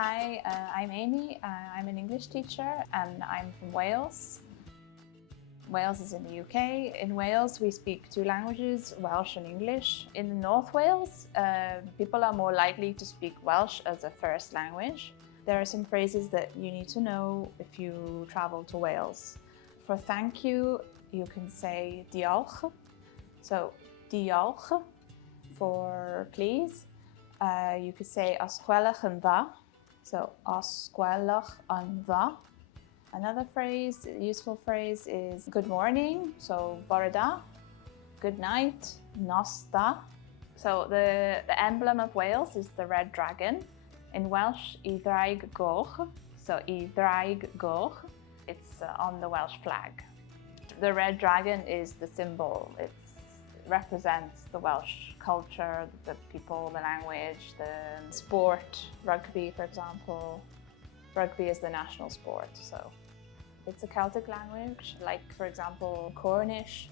Hi, I'm Amy. I'm an English teacher and I'm from Wales. Wales is in the UK. In Wales, we speak two languages, Welsh and English. In North Wales, people are more likely to speak Welsh as a first language. There are some phrases that you need to know if you travel to Wales. For thank you, you can say diolch. So diolch for please. You could say os gwelwch yn dda. So os gwelwch yn dda. Another phrase, useful phrase is good morning, so bore da. Good night, nos da. So the emblem of Wales is the red dragon. In Welsh, I ddraig goch. So I ddraig goch. It's on the Welsh flag. The red dragon is the symbol. It represents the Welsh culture, the people, the language, the sport, rugby, for example. Rugby is the national sport, so it's a Celtic language, like, for example, Cornish